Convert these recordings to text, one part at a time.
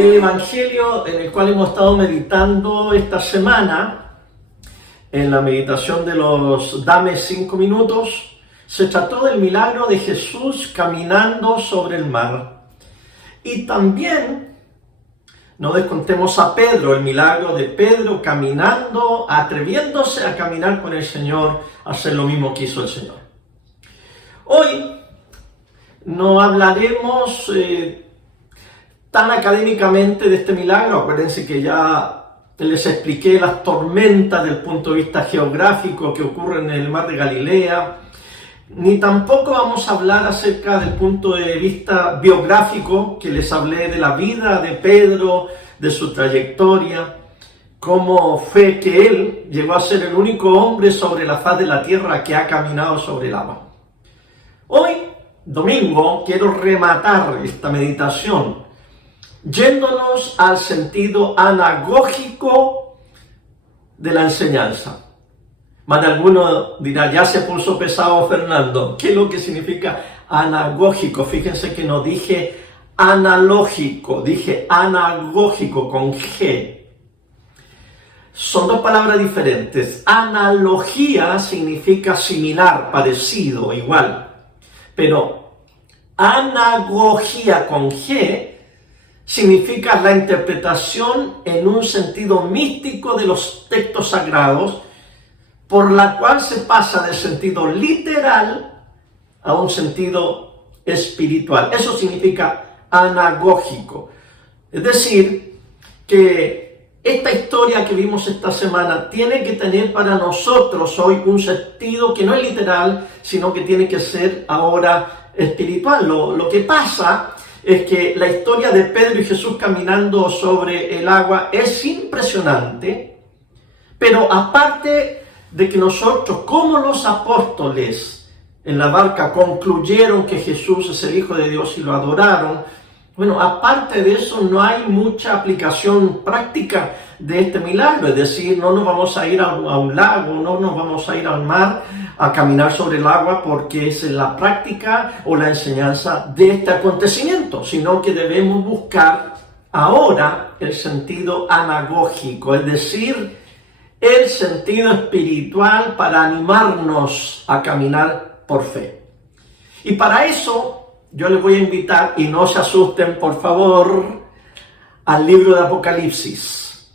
El Evangelio en el cual hemos estado meditando esta semana, en la meditación de los Dame 5 minutos, se trató del milagro de Jesús caminando sobre el mar. Y también, no descontemos a Pedro, el milagro de Pedro caminando, atreviéndose a caminar con el Señor, a hacer lo mismo que hizo el Señor. Hoy no hablaremos tan académicamente de este milagro. Acuérdense que ya les expliqué las tormentas del punto de vista geográfico que ocurren en el mar de Galilea. Ni tampoco vamos a hablar acerca del punto de vista biográfico, que les hablé de la vida de Pedro, de su trayectoria, cómo fue que él llegó a ser el único hombre sobre la faz de la tierra que ha caminado sobre el agua. Hoy, domingo, quiero rematar esta meditación yéndonos al sentido anagógico de la enseñanza. Más de alguno dirá, ya se puso pesado Fernando. ¿Qué es lo que significa anagógico? Fíjense que no dije analógico, dije anagógico con G. Son dos palabras diferentes. Analogía significa similar, parecido, igual. Pero anagogía con G significa la interpretación en un sentido místico de los textos sagrados, por la cual se pasa del sentido literal a un sentido espiritual. Eso significa anagógico. Es decir, que esta historia que vimos esta semana tiene que tener para nosotros hoy un sentido que no es literal, sino que tiene que ser ahora espiritual. Lo que pasa es que la historia de Pedro y Jesús caminando sobre el agua es impresionante, pero aparte de que nosotros, como los apóstoles en la barca, concluyeron que Jesús es el Hijo de Dios y lo adoraron, bueno, aparte de eso no hay mucha aplicación práctica de este milagro. Es decir, no nos vamos a ir a un lago, no nos vamos a ir al mar a caminar sobre el agua porque es la práctica o la enseñanza de este acontecimiento, sino que debemos buscar ahora el sentido anagógico, es decir, el sentido espiritual para animarnos a caminar por fe. Y para eso yo les voy a invitar, y no se asusten por favor, al libro de Apocalipsis.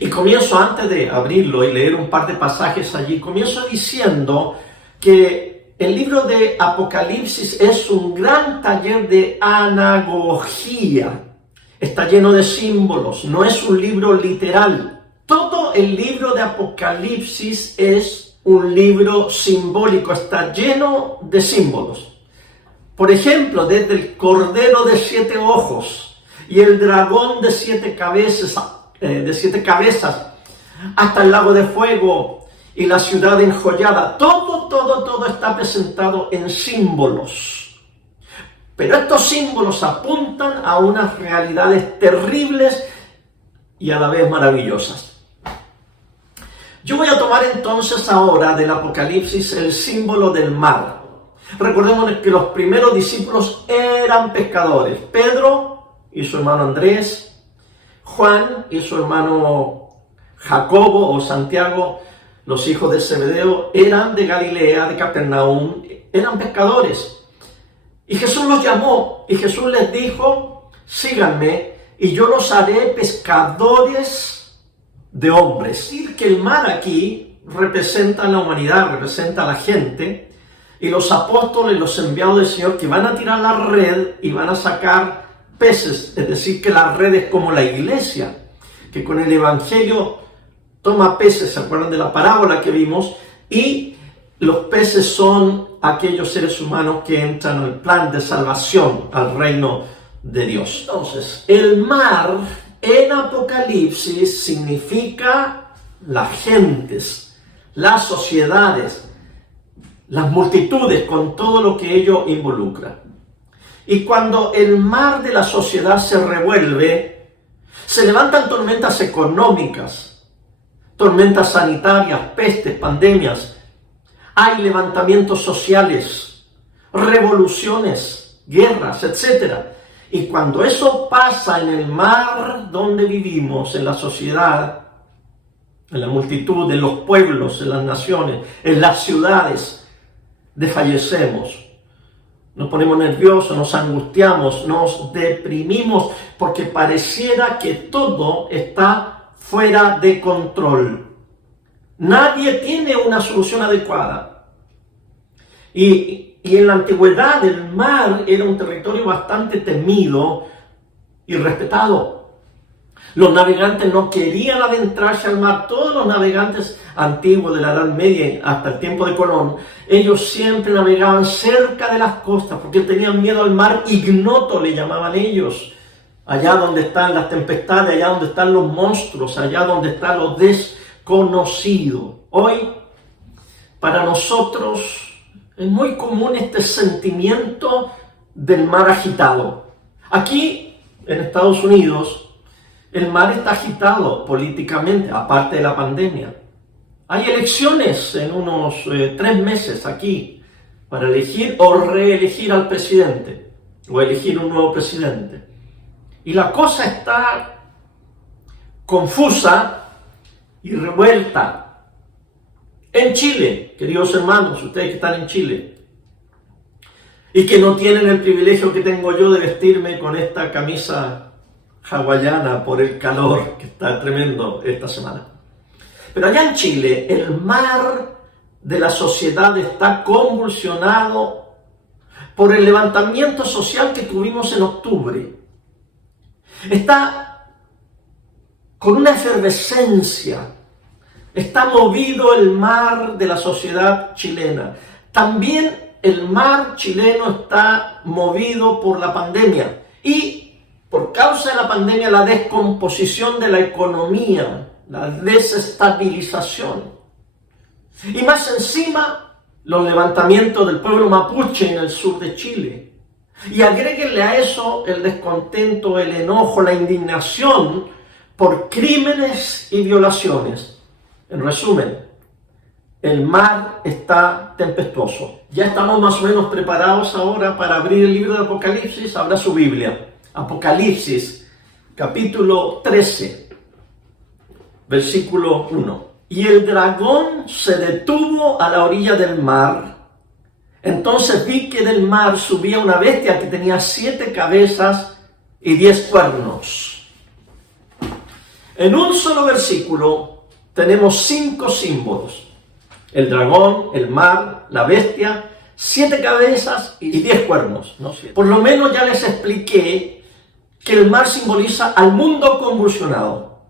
Y comienzo, antes de abrirlo y leer un par de pasajes allí, comienzo diciendo que el libro de Apocalipsis es un gran taller de anagogía. Está lleno de símbolos, no es un libro literal. Todo el libro de Apocalipsis es un libro simbólico, está lleno de símbolos. Por ejemplo, desde el cordero de 7 ojos y el dragón de 7 cabezas, hasta el lago de fuego y la ciudad enjollada, todo está presentado en símbolos. Pero estos símbolos apuntan a unas realidades terribles y a la vez maravillosas. Yo voy a tomar entonces ahora del Apocalipsis el símbolo del mar. Recordemos que los primeros discípulos eran pescadores. Pedro y su hermano Andrés, Juan y su hermano Jacobo o Santiago, los hijos de Zebedeo, eran de Galilea, de Capernaum, eran pescadores. Y Jesús los llamó y Jesús les dijo, síganme y yo los haré pescadores de hombres. Es decir, que el mar aquí representa a la humanidad, representa a la gente, y los apóstoles, los enviados del Señor, que van a tirar la red y van a sacar peces. Es decir, que la red es como la iglesia, que con el Evangelio toma peces, ¿se acuerdan de la parábola que vimos? Y los peces son aquellos seres humanos que entran al plan de salvación, al reino de Dios. Entonces, el mar en Apocalipsis significa las gentes, las sociedades, las multitudes, con todo lo que ello involucra. Y cuando el mar de la sociedad se revuelve, se levantan tormentas económicas, tormentas sanitarias, pestes, pandemias, hay levantamientos sociales, revoluciones, guerras, etc. Y cuando eso pasa en el mar donde vivimos, en la sociedad, en la multitud, en los pueblos, en las naciones, en las ciudades, desfallecemos. Nos ponemos nerviosos, nos angustiamos, nos deprimimos porque pareciera que todo está fuera de control. Nadie tiene una solución adecuada. Y en la antigüedad el mar era un territorio bastante temido y respetado. Los navegantes no querían adentrarse al mar. Todos los navegantes antiguos de la Edad Media hasta el tiempo de Colón, ellos siempre navegaban cerca de las costas porque tenían miedo al mar ignoto, le llamaban ellos. Allá donde están las tempestades, allá donde están los monstruos, allá donde está lo desconocido. Hoy, para nosotros, es muy común este sentimiento del mar agitado. Aquí, en Estados Unidos, el mar está agitado políticamente, aparte de la pandemia. Hay elecciones en unos 3 meses aquí para elegir o reelegir al presidente o elegir un nuevo presidente. Y la cosa está confusa y revuelta. En Chile, queridos hermanos, ustedes que están en Chile y que no tienen el privilegio que tengo yo de vestirme con esta camisa hawaiana por el calor que está tremendo esta semana. Pero allá en Chile, el mar de la sociedad está convulsionado por el levantamiento social que tuvimos en octubre. Está con una efervescencia. Está movido el mar de la sociedad chilena. También el mar chileno está movido por la pandemia. Y por causa de la pandemia, la descomposición de la economía, la desestabilización. Y más encima, los levantamientos del pueblo mapuche en el sur de Chile. Y agréguenle a eso el descontento, el enojo, la indignación por crímenes y violaciones. En resumen, el mar está tempestuoso. Ya estamos más o menos preparados ahora para abrir el libro de Apocalipsis. Abra su Biblia. Apocalipsis, capítulo 13, versículo 1. Y el dragón se detuvo a la orilla del mar. Entonces vi que del mar subía una bestia que tenía 7 cabezas y 10 cuernos. En un solo versículo tenemos 5 símbolos. El dragón, el mar, la bestia, 7 cabezas y 10 cuernos. ¿No? Por lo menos ya les expliqué que el mar simboliza al mundo convulsionado.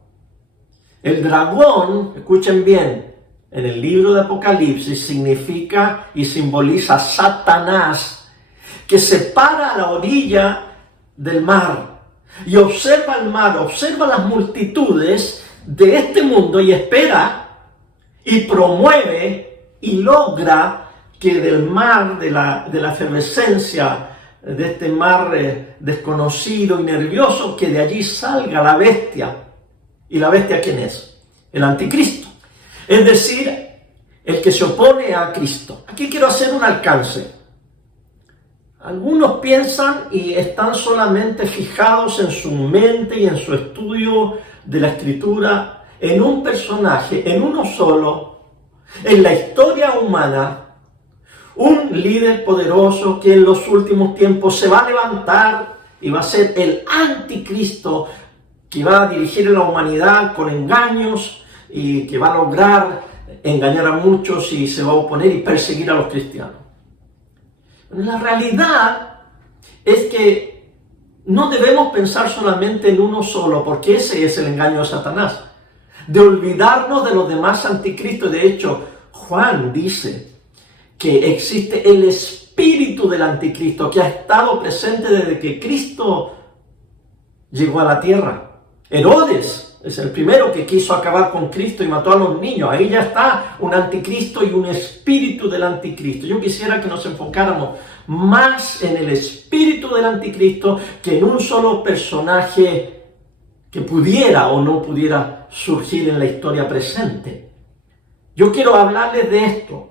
El dragón, escuchen bien, en el libro de Apocalipsis significa y simboliza a Satanás, que se para a la orilla del mar y observa el mar, observa las multitudes de este mundo y espera y promueve y logra que del mar, de la efervescencia, de este mar desconocido y nervioso, que de allí salga la bestia. ¿Y la bestia quién es? El anticristo. Es decir, el que se opone a Cristo. Aquí quiero hacer un alcance. Algunos piensan y están solamente fijados en su mente y en su estudio de la Escritura, en un personaje, en uno solo, en la historia humana, un líder poderoso que en los últimos tiempos se va a levantar y va a ser el anticristo que va a dirigir a la humanidad con engaños y que va a lograr engañar a muchos y se va a oponer y perseguir a los cristianos. La realidad es que no debemos pensar solamente en uno solo, porque ese es el engaño de Satanás, de olvidarnos de los demás anticristos. De hecho, Juan dice que existe el espíritu del anticristo que ha estado presente desde que Cristo llegó a la tierra. Herodes es el primero que quiso acabar con Cristo y mató a los niños. Ahí ya está un anticristo y un espíritu del anticristo. Yo quisiera que nos enfocáramos más en el espíritu del anticristo que en un solo personaje que pudiera o no pudiera surgir en la historia presente. Yo quiero hablarles de esto,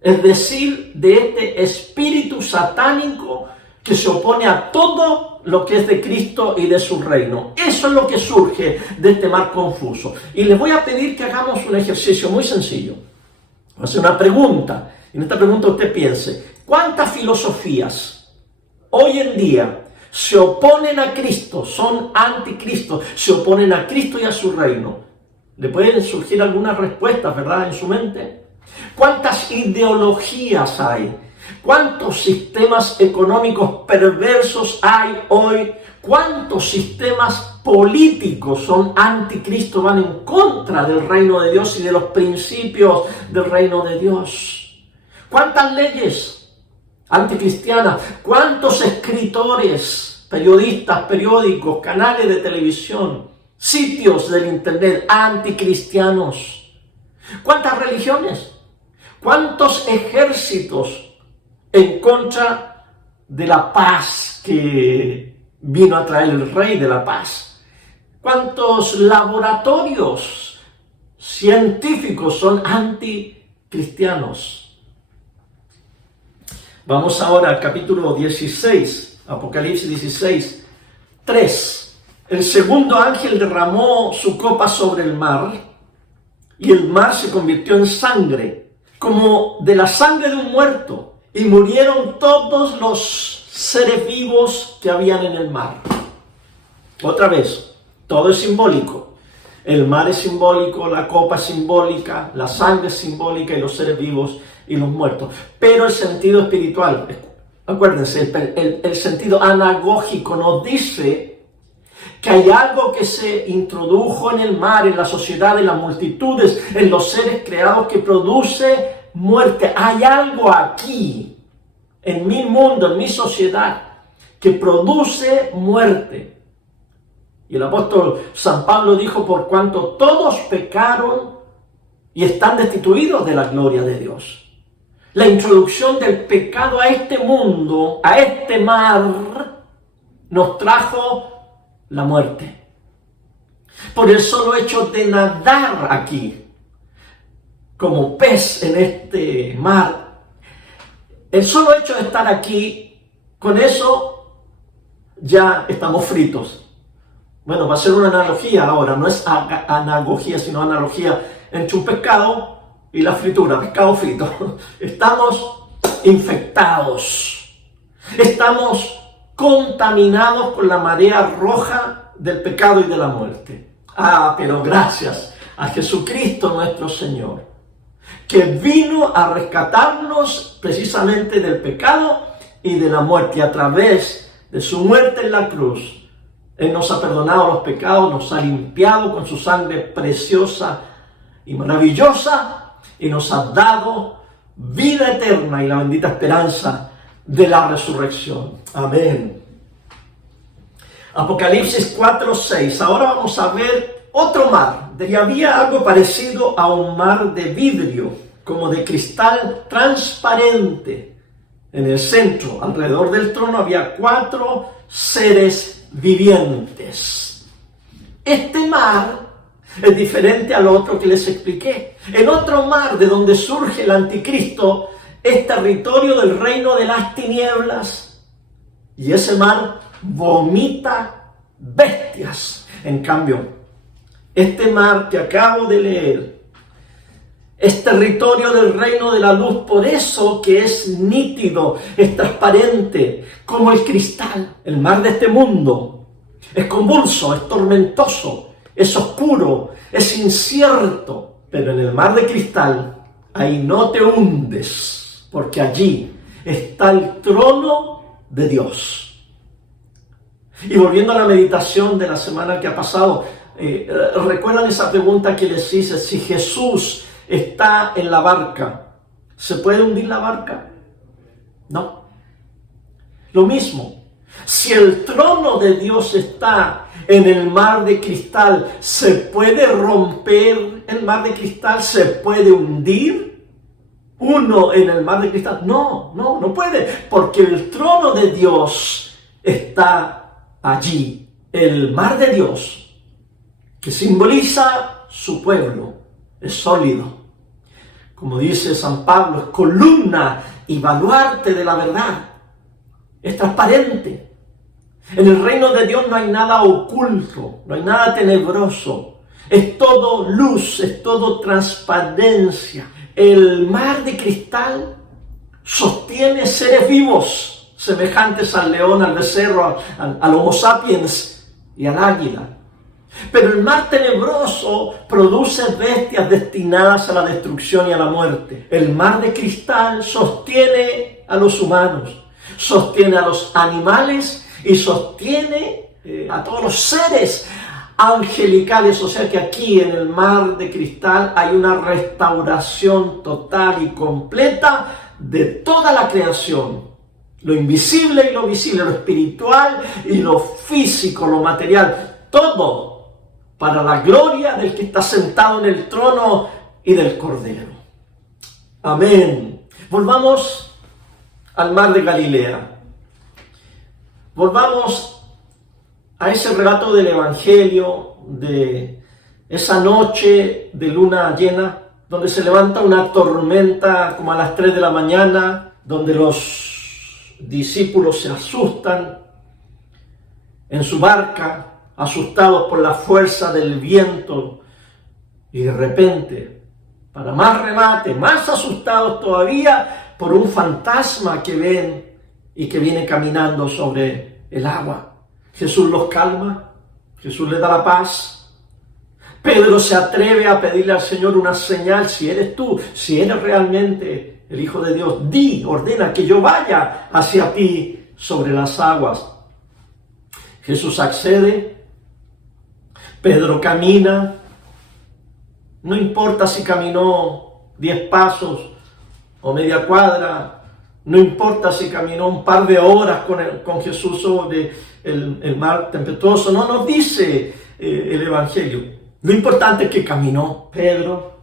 es decir, de este espíritu satánico que se opone a todo lo que es de Cristo y de su reino. Eso es lo que surge de este mar confuso. Y les voy a pedir que hagamos un ejercicio muy sencillo. Voy a hacer una pregunta. En esta pregunta usted piense, ¿cuántas filosofías hoy en día se oponen a Cristo, son anticristo, se oponen a Cristo y a su reino? Le pueden surgir algunas respuestas, ¿verdad?, en su mente. ¿Cuántas ideologías hay? ¿Cuántos sistemas económicos perversos hay hoy? ¿Cuántos sistemas políticos son anticristo, van en contra del reino de Dios y de los principios del reino de Dios? ¿Cuántas leyes anticristianas? ¿Cuántos escritores, periodistas, periódicos, canales de televisión, sitios del internet anticristianos? ¿Cuántas religiones? ¿Cuántos ejércitos en contra de la paz que vino a traer el Rey de la Paz? ¿Cuántos laboratorios científicos son anticristianos? Vamos ahora al capítulo 16, Apocalipsis 16, 3. El segundo ángel derramó su copa sobre el mar, y el mar se convirtió en sangre, como de la sangre de un muerto, y murieron todos los seres vivos que habían en el mar. Otra vez, todo es simbólico. El mar es simbólico, la copa es simbólica, la sangre es simbólica y los seres vivos y los muertos. Pero el sentido espiritual, acuérdense, el sentido anagógico nos dice que hay algo que se introdujo en el mar, en la sociedad, en las multitudes, en los seres creados que produce muerte. Hay algo aquí, en mi mundo, en mi sociedad, que produce muerte. Y el apóstol San Pablo dijo, por cuanto todos pecaron y están destituidos de la gloria de Dios. La introducción del pecado a este mundo, a este mar, nos trajo la muerte. Por el solo hecho de nadar aquí, como pez en este mar, el solo hecho de estar aquí, con eso ya estamos fritos. Bueno, va a ser una analogía ahora, no es anagogía, sino analogía entre un pescado y la fritura, pescado frito. Estamos infectados, estamos contaminados con la marea roja del pecado y de la muerte. Pero gracias a Jesucristo nuestro Señor, que vino a rescatarnos precisamente del pecado y de la muerte. Y a través de su muerte en la cruz, Él nos ha perdonado los pecados, nos ha limpiado con su sangre preciosa y maravillosa, y nos ha dado vida eterna y la bendita esperanza de la resurrección. Amén. Apocalipsis 4:6. Ahora vamos a ver otro mar. Y había algo parecido a un mar de vidrio, como de cristal transparente. En el centro, alrededor del trono, había 4 seres vivientes. Este mar es diferente al otro que les expliqué. El otro mar de donde surge el anticristo es territorio del reino de las tinieblas, y ese mar vomita bestias. En cambio, este mar que acabo de leer es territorio del reino de la luz, por eso que es nítido, es transparente, como el cristal. El mar de este mundo es convulso, es tormentoso, es oscuro, es incierto, pero en el mar de cristal, ahí no te hundes, porque allí está el trono de Dios. Y volviendo a la meditación de la semana que ha pasado, ¿recuerdan esa pregunta que les hice? Si Jesús está en la barca, ¿se puede hundir la barca? No. Lo mismo, si el trono de Dios está en el mar de cristal, ¿se puede romper el mar de cristal? ¿Se puede hundir uno en el mar de cristal? No puede, porque el trono de Dios está allí. El mar de Dios, que simboliza su pueblo, es sólido. Como dice San Pablo, es columna y baluarte de la verdad. Es transparente. En el reino de Dios no hay nada oculto, no hay nada tenebroso. Es todo luz, es todo transparencia. El mar de cristal sostiene seres vivos, semejantes al león, al becerro, al Homo sapiens y al águila. Pero el mar tenebroso produce bestias destinadas a la destrucción y a la muerte. El mar de cristal sostiene a los humanos, sostiene a los animales y sostiene a todos los seres angelicales. O sea que aquí en el mar de cristal hay una restauración total y completa de toda la creación. Lo invisible y lo visible, lo espiritual y lo físico, lo material, todo para la gloria del que está sentado en el trono y del Cordero. Amén. Volvamos al mar de Galilea. Volvamos a ese relato del Evangelio, de esa noche de luna llena, donde se levanta una tormenta como a las 3 de la mañana, donde los discípulos se asustan en su barca, asustados por la fuerza del viento, y de repente, para más remate, más asustados todavía por un fantasma que ven y que viene caminando sobre el agua. Jesús los calma, Jesús les da la paz. Pedro se atreve a pedirle al Señor una señal: si eres tú, si eres realmente el Hijo de Dios, ordena que yo vaya hacia ti sobre las aguas. Jesús accede. Pedro camina, no importa si caminó 10 pasos o media cuadra, no importa si caminó un par de horas con Jesús sobre el mar tempestuoso, no nos dice el Evangelio. Lo importante es que caminó. Pedro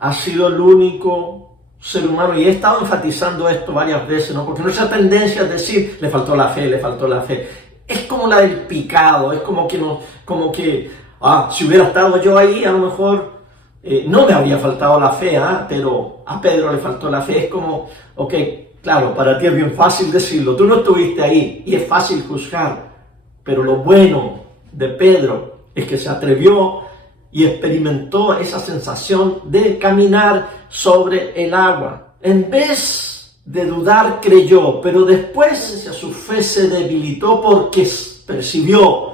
ha sido el único ser humano, y he estado enfatizando esto varias veces, ¿no? Porque nuestra tendencia es decir, le faltó la fe, le faltó la fe. Es como la del picado, es como que si hubiera estado yo ahí, a lo mejor no me habría faltado la fe, pero a Pedro le faltó la fe. Es como, ok, claro, para ti es bien fácil decirlo, tú no estuviste ahí y es fácil juzgar, pero lo bueno de Pedro es que se atrevió y experimentó esa sensación de caminar sobre el agua. En vez de dudar, creyó, pero después su fe se debilitó porque percibió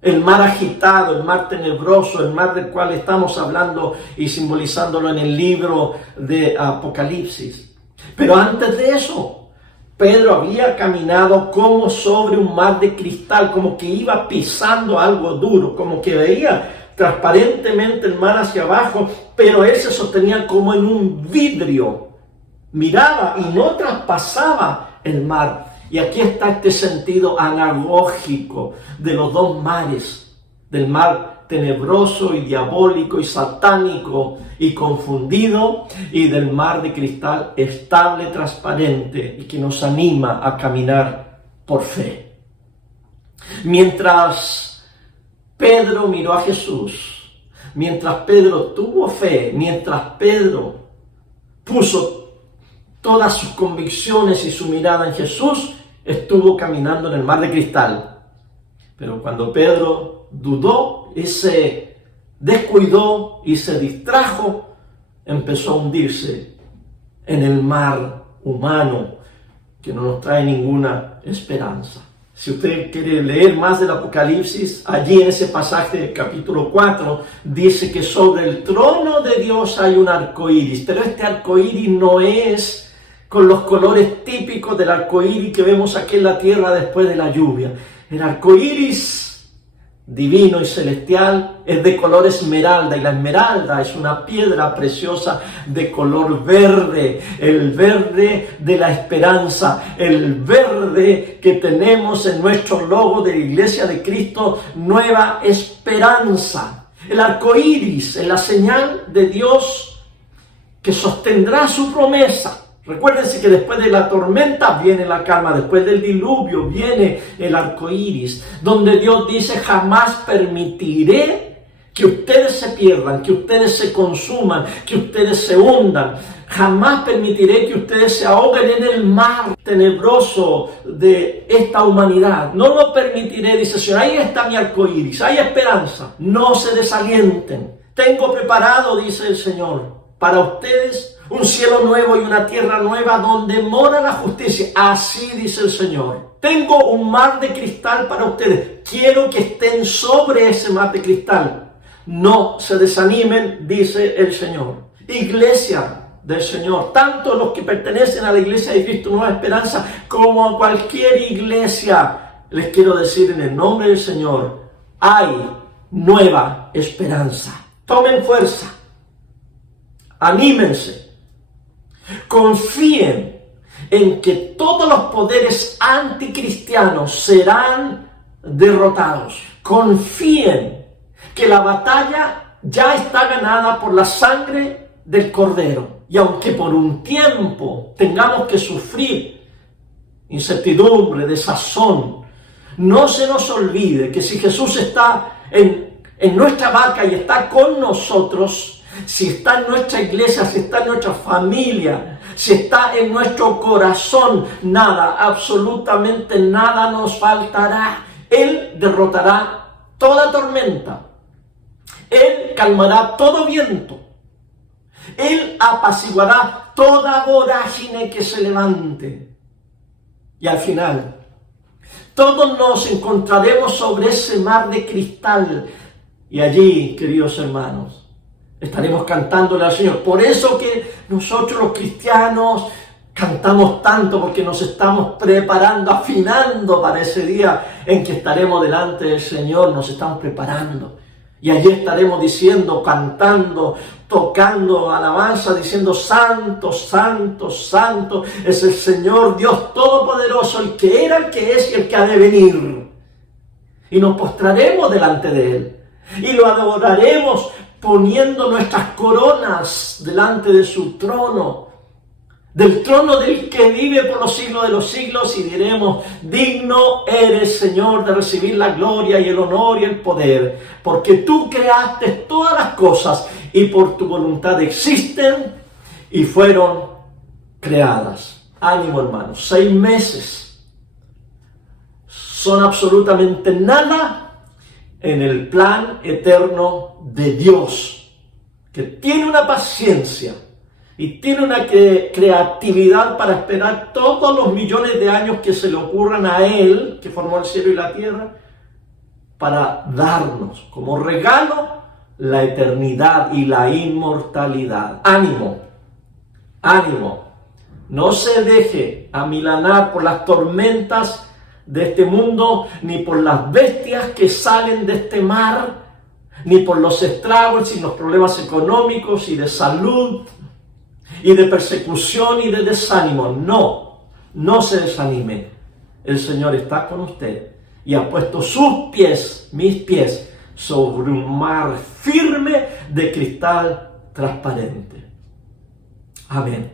el mar agitado, el mar tenebroso, el mar del cual estamos hablando y simbolizándolo en el libro de Apocalipsis. Pero antes de eso, Pedro había caminado como sobre un mar de cristal, como que iba pisando algo duro, como que veía transparentemente el mar hacia abajo, pero él se sostenía como en un vidrio. Miraba y no traspasaba el mar. Y aquí está este sentido anagógico de los dos mares, del mar tenebroso y diabólico y satánico y confundido, y del mar de cristal estable, transparente y que nos anima a caminar por fe. Mientras Pedro miró a Jesús, mientras Pedro tuvo fe, mientras Pedro puso todas sus convicciones y su mirada en Jesús, estuvo caminando en el mar de cristal. Pero cuando Pedro dudó y se descuidó y se distrajo, empezó a hundirse en el mar humano que no nos trae ninguna esperanza. Si usted quiere leer más del Apocalipsis, allí en ese pasaje del capítulo 4, dice que sobre el trono de Dios hay un arco iris, pero este arco iris no es con los colores típicos del arco iris que vemos aquí en la tierra después de la lluvia. El arco iris divino y celestial es de color esmeralda, y la esmeralda es una piedra preciosa de color verde, el verde de la esperanza, el verde que tenemos en nuestro logo de la Iglesia de Cristo, Nueva Esperanza. El arco iris es la señal de Dios que sostendrá su promesa. Recuérdense que después de la tormenta viene la calma, después del diluvio viene el arco iris, donde Dios dice: jamás permitiré que ustedes se pierdan, que ustedes se consuman, que ustedes se hundan. Jamás permitiré que ustedes se ahoguen en el mar tenebroso de esta humanidad. No lo permitiré, dice el Señor. Ahí está mi arco iris, hay esperanza. No se desalienten. Tengo preparado, dice el Señor, para ustedes un cielo nuevo y una tierra nueva donde mora la justicia. Así dice el Señor. Tengo un mar de cristal para ustedes. Quiero que estén sobre ese mar de cristal. No se desanimen, dice el Señor. Iglesia del Señor, tanto los que pertenecen a la iglesia de Cristo Nueva Esperanza como a cualquier iglesia, les quiero decir en el nombre del Señor, hay nueva esperanza. Tomen fuerza, anímense, confíen en que todos los poderes anticristianos serán derrotados. Confíen que la batalla ya está ganada por la sangre del Cordero. Y aunque por un tiempo tengamos que sufrir incertidumbre, desazón, no se nos olvide que si Jesús está en nuestra barca y está con nosotros, si está en nuestra iglesia, si está en nuestra familia, si está en nuestro corazón, nada, absolutamente nada nos faltará. Él derrotará toda tormenta. Él calmará todo viento. Él apaciguará toda vorágine que se levante. Y al final, todos nos encontraremos sobre ese mar de cristal. Y allí, queridos hermanos, estaremos cantándole al Señor. Por eso que nosotros los cristianos cantamos tanto, porque nos estamos preparando, afinando para ese día en que estaremos delante del Señor. Nos estamos preparando. Y allí estaremos diciendo, cantando, tocando alabanza, diciendo: Santo, Santo, Santo es el Señor Dios Todopoderoso, el que era, el que es y el que ha de venir. Y nos postraremos delante de Él. Y lo adoraremos poniendo nuestras coronas delante de su trono, del trono del que vive por los siglos de los siglos, y diremos: digno eres, Señor, de recibir la gloria y el honor y el poder, porque tú creaste todas las cosas y por tu voluntad existen y fueron creadas. Ánimo, hermanos, 6 meses son absolutamente nada en el plan eterno de Dios, que tiene una paciencia y tiene una creatividad para esperar todos los millones de años que se le ocurran a Él, que formó el cielo y la tierra, para darnos como regalo la eternidad y la inmortalidad. Ánimo, ánimo, no se deje amilanar por las tormentas de este mundo, ni por las bestias que salen de este mar, ni por los estragos y los problemas económicos y de salud, y de persecución y de desánimo. No, no se desanime. El Señor está con usted y ha puesto sus pies, mis pies, sobre un mar firme de cristal transparente. Amén.